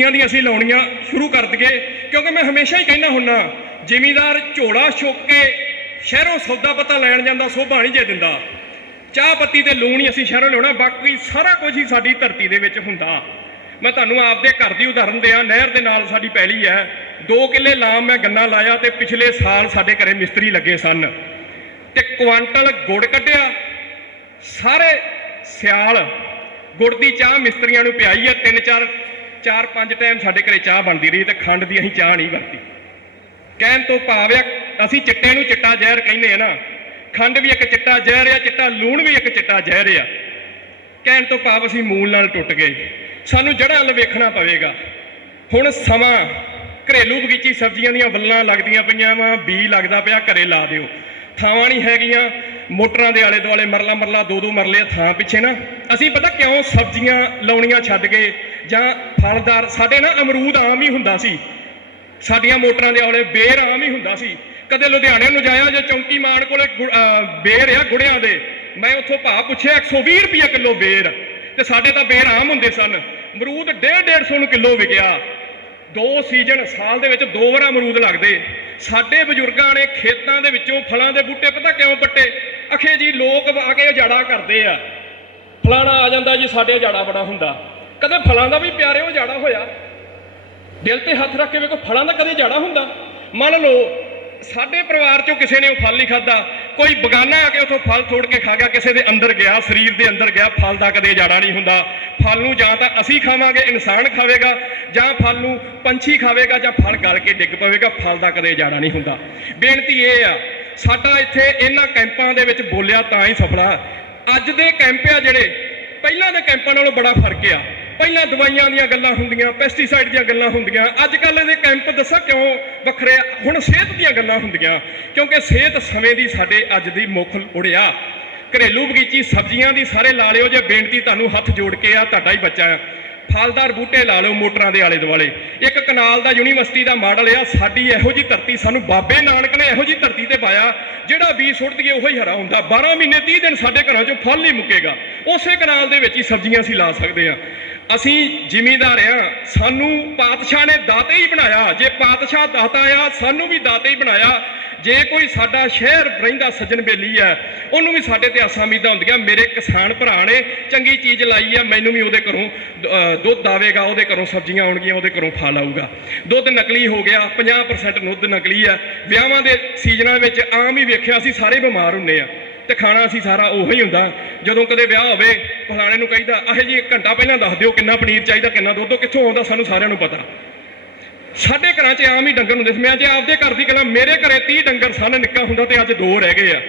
ਦੀਆਂ ਦੀਆਂ ਅਸੀਂ ਲਾਉਣੀਆਂ ਸ਼ੁਰੂ ਕਰ ਦਈਏ, ਕਿਉਂਕਿ ਮੈਂ ਹਮੇਸ਼ਾ ਹੀ ਕਹਿੰਦਾ ਹੁੰਨਾ, ਜ਼ਿਮੀਦਾਰ ਝੋਲਾ ਚੁੱਕ ਕੇ ਸ਼ਹਿਰੋਂ ਸੌਦਾ ਪਤਾ ਲੈਣ ਜਾਂਦਾ, ਸੋਭਾ ਨਹੀਂ ਜੇ ਦਿੰਦਾ। ਚਾਹ ਪੱਤੀ ਤੇ ਲੂਣ ਹੀ ਅਸੀਂ ਸ਼ਹਿਰੋਂ ਲਿਆਉਣਾ, ਬਾਕੀ ਸਾਰਾ ਕੁਝ ਹੀ ਸਾਡੀ ਧਰਤੀ ਦੇ ਵਿੱਚ ਹੁੰਦਾ। ਮੈਂ ਤੁਹਾਨੂੰ ਆਪਦੇ ਘਰ ਦੀ ਉਦਾਹਰਨ ਦਿਆਂ, ਨਹਿਰ ਦੇ ਨਾਲ ਸਾਡੀ ਪੈਲੀ ਹੈ। 2 ਕਿੱਲੇ ਲਾਮ ਮੈਂ ਗੰਨਾ ਲਾਇਆ ਤੇ ਪਿਛਲੇ ਸਾਲ ਸਾਡੇ ਘਰੇ ਮਿਸਤਰੀ ਲੱਗੇ ਸਨ। ਤੇ ਕੁਆਂਟਲ ਗੁੜ ਕੱਢਿਆ। ਸਾਰੇ ਸਿਆਲ ਗੁੜ ਦੀ ਚਾਹ ਮਿਸਤਰੀਆਂ ਨੂੰ ਪਿਆਈ ਹੈ, ਤਿੰਨ ਚਾਰ ਚਾਰ ਪੰਜ ਟਾਈਮ ਸਾਡੇ ਘਰੇ ਚਾਹ ਬਣਦੀ ਰਹੀ ਤੇ ਖੰਡ ਦੀ ਅਸੀਂ ਚਾਹ ਨਹੀਂ ਵਰਤੀ। ਕਹਿਣ ਤੋਂ ਭਾਵ ਆ, ਅਸੀਂ ਚਿੱਟੇ ਨੂੰ ਚਿੱਟਾ ਜ਼ਹਿਰ ਕਹਿੰਦੇ ਆ ਨਾ। ਖੰਡ ਵੀ ਇੱਕ ਚਿੱਟਾ ਜ਼ਹਿਰ ਆ, ਚਿੱਟਾ ਲੂਣ ਵੀ ਇੱਕ ਚਿੱਟਾ ਜ਼ਹਿਰ ਆ। ਕਹਿਣ ਤੋਂ ਭਾਵ ਅਸੀਂ ਮੂਲ ਨਾਲ ਟੁੱਟ ਗਏ। ਸਾਨੂੰ ਜੜ੍ਹਾਂ ਵੱਲ ਵੇਖਣਾ ਪਵੇਗਾ। ਹੁਣ ਸਮਾਂ, ਘਰੇਲੂ ਬਗੀਚੀ ਸਬਜ਼ੀਆਂ ਦੀਆਂ ਵੱਲਾਂ ਲੱਗਦੀਆਂ ਪਈਆਂ ਵਾ ਬੀ ਲੱਗਦਾ ਪਿਆ, ਘਰੇ ਲਾ ਦਿਓ। ਥਾਵਾਂ ਨਹੀਂ ਹੈਗੀਆਂ, ਮੋਟਰਾਂ ਦੇ ਆਲੇ ਦੁਆਲੇ ਮਰਲਾ ਮਰਲਾ ਦੋ ਦੋ ਮਰਲੇ ਥਾਂ ਪਿੱਛੇ ਨਾ। ਅਸੀਂ ਪਤਾ ਕਿਉਂ ਸਬਜ਼ੀਆਂ ਲਾਉਣੀਆਂ ਛੱਡ ਗਏ ਜਾਂ ਫਲਦਾਰ, ਸਾਡੇ ਨਾ ਅਮਰੂਦ ਆਮ ਹੀ ਹੁੰਦਾ ਸੀ। ਸਾਡੀਆਂ ਮੋਟਰਾਂ ਦੇ ਆਲੇ ਬੇਰ ਆਮ ਹੀ ਹੁੰਦਾ ਸੀ। ਕਦੇ ਲੁਧਿਆਣੇ ਨੂੰ ਜਾਇਆ ਜੇ ਚੌਂਕੀ ਮਾਨ ਕੋਲੇ ਗੁ- ਬੇਰ ਆ ਗੁੜਿਆਂ ਦੇ। ਮੈਂ ਉੱਥੋਂ ਭਾਅ ਪੁੱਛਿਆ 120 ਰੁਪਏ ਕਿਲੋ ਬੇਰ? ਤੇ ਸਾਡੇ ਤਾਂ ਬੇਰ ਆਮ ਹੁੰਦੇ ਸਨ। ਅਮਰੂਦ 1.5 150 ਨੂੰ ਕਿਲੋ ਵਿਕਿਆ। ਦੋ ਸੀਜ਼ਨ, ਸਾਲ ਦੇ ਵਿੱਚ ਦੋ ਵਾਰ ਅਮਰੂਦ ਲੱਗਦੇ। ਸਾਡੇ ਬਜ਼ੁਰਗਾਂ ਨੇ ਖੇਤਾਂ ਦੇ ਵਿੱਚੋਂ ਫਲਾਂ ਦੇ ਬੂਟੇ ਪਤਾ ਕਿਉਂ ਪੱਟੇ? ਅਖੇ ਜੀ, ਲੋਕ ਆ ਕੇ ਉਜਾੜਾ ਕਰਦੇ ਆ। ਫਲਾਣਾ ਆ ਜਾਂਦਾ ਜੀ, ਸਾਡੇ ਉਜਾੜਾ ਬੜਾ ਹੁੰਦਾ। ਕਦੇ ਫਲਾਂ ਦਾ ਵੀ ਪਿਆਰੇ ਉਹ ਉਜਾੜਾ ਹੋਇਆ। ਦਿਲ ਤੇ ਹੱਥ ਰੱਖ ਕੇ ਵੇਖੋ, ਫਲਾਂ ਦਾ ਕਦੇ ਜਾੜਾ ਹੁੰਦਾ। ਮੰਨ ਲਓ, ਸਾਡੇ ਪਰਿਵਾਰ ਚੋਂ ਕਿਸੇ ਨੇ ਉਹ ਫਲ ਨਹੀਂ ਖਾਦਾ ਕੋਈ ਬਗਾਨਾ ਆ ਕੇ ਉਥੋਂ ਫਲ ਤੋੜ ਕੇ ਖਾ ਗਿਆ, ਕਿਸੇ ਦੇ ਅੰਦਰ ਗਿਆ, ਸਰੀਰ ਦੇ ਅੰਦਰ ਗਿਆ, ਫਲ ਦਾ ਕਦੇ ਜਾੜਾ ਨਹੀਂ ਹੁੰਦਾ। ਫਲ ਨੂੰ ਜਾਂ ਤਾਂ ਅਸੀਂ ਖਾਵਾਂਗੇ, ਇਨਸਾਨ ਖਾਵੇਗਾ, ਜਾਂ ਫਲ ਨੂੰ ਪੰਛੀ ਖਾਵੇਗਾ, ਜਾਂ ਫਲ ਗਲ ਕੇ ਡਿੱਗ ਪਵੇਗਾ, ਫਲ ਦਾ ਕਦੇ ਜਾੜਾ ਨਹੀਂ ਹੁੰਦਾ। ਬੇਨਤੀ ਇਹ ਆ, ਸਾਡਾ ਇੱਥੇ ਇਹਨਾਂ ਕੈਂਪਾਂ ਦੇ ਵਿੱਚ ਬੋਲਿਆ ਤਾਂ ਹੀ ਸਫਲਾ। ਅੱਜ ਦੇ ਕੈਂਪ ਆ ਜਿਹੜੇ, ਪਹਿਲਾਂ ਦੇ ਕੈਂਪਾਂ ਨਾਲੋਂ ਬੜਾ ਫ਼ਰਕ ਆ। ਪਹਿਲਾਂ ਦਵਾਈਆਂ ਦੀਆਂ ਗੱਲਾਂ ਹੁੰਦੀਆਂ ਪੈਸਟੀਸਾਈਡ ਦੀਆਂ ਗੱਲਾਂ ਹੁੰਦੀਆਂ। ਅੱਜ ਕੱਲ੍ਹ ਇਹਦੇ ਕੈਂਪ ਦੱਸਾਂ ਕਿਉਂ ਵੱਖਰੇ ਹੁਣ ਸਿਹਤ ਦੀਆਂ ਗੱਲਾਂ ਹੁੰਦੀਆਂ, ਕਿਉਂਕਿ ਸਿਹਤ ਸਮੇਂ ਦੀ ਸਾਡੇ ਅੱਜ ਦੀ ਮੁੱਖ ਉੜਿਆ। ਘਰੇਲੂ ਬਗੀਚੀ ਸਬਜ਼ੀਆਂ ਦੀ ਸਾਰੇ ਲਾ ਲਿਓ, ਜੇ ਬੇਨਤੀ ਤੁਹਾਨੂੰ ਹੱਥ ਜੋੜ ਕੇ ਆ, ਤੁਹਾਡਾ ਹੀ ਬੱਚਾ ਆ। ਫਲਦਾਰ ਬੂਟੇ ਲਾ ਲਿਓ ਮੋਟਰਾਂ ਦੇ ਆਲੇ ਦੁਆਲੇ ਇੱਕ ਕਨਾਲ ਦਾ ਯੂਨੀਵਰਸਿਟੀ ਦਾ ਮਾਡਲ ਆ, ਸਾਡੀ ਇਹੋ ਜੀ ਧਰਤੀ, ਸਾਨੂੰ ਬਾਬੇ ਨਾਨਕ ਨੇ ਇਹੋ ਜੀ ਧਰਤੀ ਤੇ ਪਾਇਆ, ਜਿਹੜਾ ਬੀਜ ਸੁੱਟ ਦਈਏ ਹੀ ਹਰਾ ਹੁੰਦਾ। 12 ਮਹੀਨੇ 30 ਦਿਨ ਸਾਡੇ ਘਰਾਂ 'ਚੋਂ ਫਲ ਨਹੀਂ ਮੁੱਕੇਗਾ। ਉਸੇ ਕਨਾਲ ਦੇ ਵਿੱਚ ਹੀ ਸਬਜ਼ੀਆਂ ਅਸੀਂ ਲਾ ਸਕਦੇ ਆ। ਅਸੀਂ ਜ਼ਿਮੀਂਦਾਰ ਆ ਸਾਨੂੰ ਪਾਤਸ਼ਾਹ ਨੇ ਦਾਤੇ ਹੀ ਬਣਾਇਆ। ਜੇ ਪਾਤਸ਼ਾਹ ਦਾਤਾ ਆ, ਸਾਨੂੰ ਵੀ ਦਾਤੇ ਹੀ ਬਣਾਇਆ। ਜੇ ਕੋਈ ਸਾਡਾ ਸ਼ਹਿਰ ਰਹਿੰਦਾ ਸੱਜਣ ਬੇਲੀ ਆ, ਉਹਨੂੰ ਵੀ ਸਾਡੇ ਤੇ ਆਸਾਂ ਉਮੀਦਾਂ ਹੁੰਦੀਆਂ। ਮੇਰੇ ਕਿਸਾਨ ਭਰਾ ਨੇ ਚੰਗੀ ਚੀਜ਼ ਲਾਈ ਆ, ਮੈਨੂੰ ਵੀ ਉਹਦੇ ਘਰੋਂ ਦੁੱਧ ਆਵੇਗਾ, ਉਹਦੇ ਘਰੋਂ ਸਬਜ਼ੀਆਂ ਆਉਣਗੀਆਂ, ਉਹਦੇ ਘਰੋਂ ਫਲ ਆਊਗਾ। ਦੁੱਧ ਨਕਲੀ ਹੋ ਗਿਆ 50% ਦੁੱਧ ਨਕਲੀ ਆ। ਵਿਆਹਾਂ ਦੇ ਸੀਜ਼ਨਾਂ ਵਿੱਚ ਆਮ ਹੀ ਵੇਖਿਆ ਅਸੀਂ ਸਾਰੇ ਬਿਮਾਰ ਹੁੰਨੇ ਆ। ਤੇ ਖਾਣਾ ਅਸੀਂ ਸਾਰਾ ਉਹੀ ਹੁੰਦਾ। ਜਦੋਂ ਕਦੇ ਵਿਆਹ ਹੋਵੇ, ਫਲਾਣੇ ਨੂੰ ਕਹਿੰਦਾ, ਆਹੇ ਜੀ, ਇੱਕ ਘੰਟਾ ਪਹਿਲਾਂ ਦੱਸ ਦਿਓ ਕਿੰਨਾ ਪਨੀਰ ਚਾਹੀਦਾ, ਕਿੰਨਾ ਦੁੱਧ ਕਿੱਥੋਂ ਆਉਂਦਾ ਸਾਨੂੰ ਸਾਰਿਆਂ ਨੂੰ ਪਤਾ। ਸਾਡੇ ਘਰਾਂ 'ਚ ਆਮ ਹੀ ਡੰਗਰ ਹੁੰਦੇ ਸੀ। ਮੈਂ ਜੇ ਆਪਦੇ ਘਰ ਦੀ ਗੱਲਾਂ, ਮੇਰੇ ਘਰੇ 30 ਡੰਗਰ ਸਨ ਨਿੱਕਾ ਹੁੰਦਾ ਤੇ ਅੱਜ ਦੋ ਰਹਿ ਗਏ ਆ।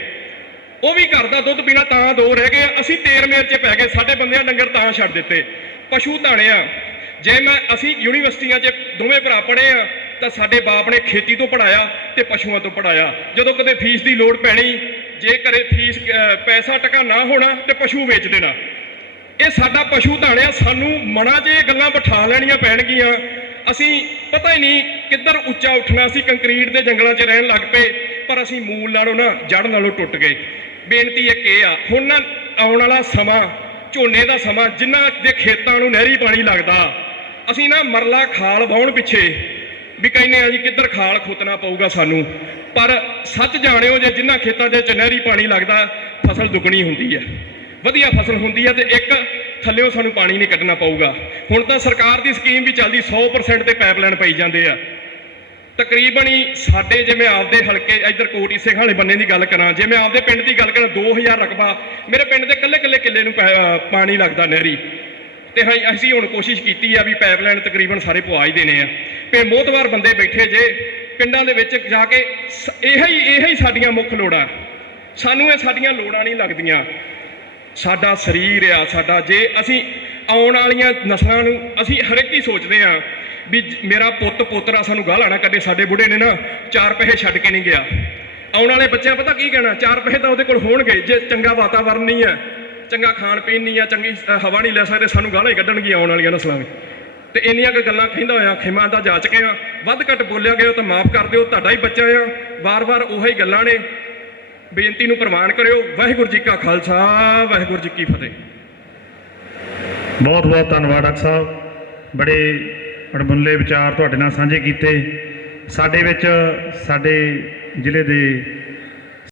ਉਹ ਵੀ ਘਰ ਦਾ ਦੁੱਧ ਪੀਣਾ ਤਾਂ ਦੋ ਰਹਿ ਗਏ ਆ। ਅਸੀਂ ਤੇਰ ਮੇਰ 'ਚ ਪੈ ਗਏ, ਸਾਡੇ ਬੰਦਿਆਂ ਡੰਗਰ ਤਾਂ ਛੱਡ ਦਿੱਤੇ। ਪਸ਼ੂ ਧਾਣਿਆ ਜੇ ਮੈਂ, ਅਸੀਂ ਯੂਨੀਵਰਸਿਟੀਆਂ 'ਚ ਦੋਵੇਂ ਭਰਾ ਪੜ੍ਹੇ ਆ, ਤਾਂ ਸਾਡੇ ਬਾਪ ਨੇ ਖੇਤੀ ਤੋਂ ਪੜਾਇਆ ਤੇ ਪਸ਼ੂਆਂ ਤੋਂ ਪੜਾਇਆ ਜਦੋਂ ਕਦੇ ਫੀਸ ਦੀ ਲੋੜ ਪੈਣੀ ਜੇ ਘਰੇ ਫੀਸ ਪੈਸਾ ਟਕਾ ਨਾ ਹੋਣਾ ਤੇ ਪਸ਼ੂ ਵੇਚ ਦੇਣਾ। ਇਹ ਸਾਡਾ ਪਸ਼ੂ ਧਾਣਿਆ ਸਾਨੂੰ ਮਨਾਂ 'ਚ ਇਹ ਗੱਲਾਂ ਬਿਠਾ ਲੈਣੀਆਂ ਪੈਣਗੀਆਂ। ਅਸੀਂ ਪਤਾ ਹੀ ਨਹੀਂ ਕਿੱਧਰ ਉੱਚਾ ਉੱਠਣਾ, ਅਸੀਂ ਕੰਕਰੀਟ ਦੇ ਜੰਗਲਾਂ 'ਚ ਰਹਿਣ ਲੱਗ ਪਏ, ਪਰ ਅਸੀਂ ਮੂਲ ਨਾਲੋਂ ਨਾ ਜੜ ਨਾਲੋਂ ਟੁੱਟ ਗਏ। ਬੇਨਤੀ ਇੱਕ ਇਹ ਆ, ਹੁਣ ਨਾ ਆਉਣ ਵਾਲਾ ਸਮਾਂ, ਝੋਨੇ ਦਾ ਸਮਾਂ ਜਿਨ੍ਹਾਂ ਦੇ ਖੇਤਾਂ ਨੂੰ ਨਹਿਰੀ ਪਾਣੀ ਲੱਗਦਾ, ਅਸੀਂ ਨਾ ਮਰਲਾ ਖਾਲ ਵਾਹੁਣ ਪਿੱਛੇ ਵੀ ਕਹਿੰਦੇ ਆ ਜੀ, ਕਿੱਧਰ ਖਾਲ ਖੋਤਣਾ ਪਊਗਾ ਸਾਨੂੰ। ਪਰ ਸੱਚ ਜਾਣਿਓ, ਜੇ ਜਿਨ੍ਹਾਂ ਖੇਤਾਂ ਦੇ ਚ ਨਹਿਰੀ ਪਾਣੀ ਲੱਗਦਾ, ਫਸਲ ਦੁੱਗਣੀ ਹੁੰਦੀ ਹੈ। ਵਧੀਆ ਫਸਲ ਹੁੰਦੀ ਹੈ ਤੇ ਇੱਕ ਥੱਲਿਓਂ ਸਾਨੂੰ ਪਾਣੀ ਨਹੀਂ ਕੱਢਣਾ ਪਊਗਾ। ਹੁਣ ਤਾਂ ਸਰਕਾਰ ਦੀ ਸਕੀਮ ਵੀ ਚੱਲਦੀ 100% ਤੇ ਪਾਈਪਲਾਈਨ ਪਈ ਜਾਂਦੇ ਆ। ਤਕਰੀਬਨ ਹੀ ਸਾਡੇ ਜਿਵੇਂ ਆਪਦੇ ਹਲਕੇ, ਇੱਧਰ ਕੋਟੀ ਸਿੰਘ ਵਾਲੇ ਬੰਨੇ ਦੀ ਗੱਲ ਕਰਾਂ, ਜੇ ਮੈਂ ਆਪਦੇ ਪਿੰਡ ਦੀ ਗੱਲ ਕਰਾਂ 2000 ਰਕਬਾ, ਮੇਰੇ ਪਿੰਡ ਦੇ ਕੱਲੇ ਕੱਲੇ ਕਿੱਲੇ ਨੂੰ ਪੈ- ਪਾਣੀ ਲੱਗਦਾ ਨਹਿਰੀ। ਤੇ ਹਾਂ ਅਸੀਂ ਹੁਣ ਕੋਸ਼ਿਸ਼ ਕੀਤੀ ਆ ਵੀ ਪਾਈਪਲਾਈਨ ਤਕਰੀਬਨ ਸਾਰੇ ਪਵਾ ਹੀ ਦੇਣੇ ਆ। ਤੇ ਮੋਤਵਾਰ ਬੰਦੇ ਬੈਠੇ ਜੇ ਪਿੰਡਾਂ ਦੇ ਵਿੱਚ ਜਾ ਕੇ ਸ- ਇਹੋ ਹੀ ਇਹ ਹੀ ਸਾਡੀਆਂ ਮੁੱਖ ਲੋੜਾਂ। ਸਾਨੂੰ ਇਹ ਸਾਡੀਆਂ ਲੋੜਾਂ ਨਹੀਂ ਲੱਗਦੀਆਂ। ਸਾਡਾ ਸਰੀਰ ਆ, ਸਾਡਾ ਜੇ ਅਸੀਂ ਆਉਣ ਵਾਲੀਆਂ ਨਸਲਾਂ ਨੂੰ ਅਸੀਂ ਹਰ ਇੱਕ ਹੀ ਸੋਚਦੇ ਆ ਵੀ ਮੇਰਾ ਪੁੱਤ, ਪੋਤਰਾ ਸਾਨੂੰ ਗਾਹ ਨਾ ਕੱਢੇ, ਸਾਡੇ ਬੁੱਢੇ ਨੇ ਨਾ ਚਾਰ ਪੈਸੇ ਛੱਡ ਕੇ ਨਹੀਂ ਗਿਆ। ਆਉਣ ਵਾਲੇ ਬੱਚਿਆਂ ਪਤਾ ਕੀ ਕਹਿਣਾ, ਚਾਰ ਪੈਸੇ ਤਾਂ ਉਹਦੇ ਕੋਲ ਹੋਣਗੇ, ਜੇ ਚੰਗਾ ਵਾਤਾਵਰਨ ਨਹੀਂ ਹੈ, ਚੰਗਾ ਖਾਣ ਪੀਣ ਨਹੀਂ ਹੈ, ਚੰਗੀ ਹਵਾ ਨਹੀਂ ਲੈ ਸਕਦੇ, ਸਾਨੂੰ ਗਾਲਾਂ ਹੀ ਕੱਢਣਗੀਆਂ ਆਉਣ ਵਾਲੀਆਂ ਨਸਲਾਂ ਵੀ ਤੇ ਇੰਨੀਆਂ ਕੁ ਗੱਲਾਂ ਕਹਿੰਦਾ ਹੋਇਆ, ਖਿਮਾ ਦਾ ਜਾ ਕੇ ਆ ਵੱਧ ਘੱਟ ਬੋਲਿਆ ਗਿਆ ਤਾਂ ਮਾਫ ਕਰ ਦਿਓ, ਤੁਹਾਡਾ ਹੀ ਬੱਚਾ ਆ। ਵਾਰ-ਵਾਰ ਉਹੀ ਗੱਲਾਂ ਨੇ। ਬੇਨਤੀ ਨੂੰ ਪ੍ਰਵਾਨ ਕਰਿਓ। ਵਾਹਿਗੁਰੂ ਜੀ ਕਾ ਖਾਲਸਾ, ਵਾਹਿਗੁਰੂ ਜੀ ਕੀ ਫਤਿਹ। ਬਹੁਤ ਬਹੁਤ ਧੰਨਵਾਦ, ਡਾਕਟਰ ਸਾਹਿਬ। ਬੜੇ ਅਣਮੁੱਲੇ ਵਿਚਾਰ ਤੁਹਾਡੇ ਨਾਲ ਸਾਂਝੇ ਕੀਤੇ। ਸਾਡੇ ਵਿੱਚ, ਸਾਡੇ ਜ਼ਿਲ੍ਹੇ ਦੇ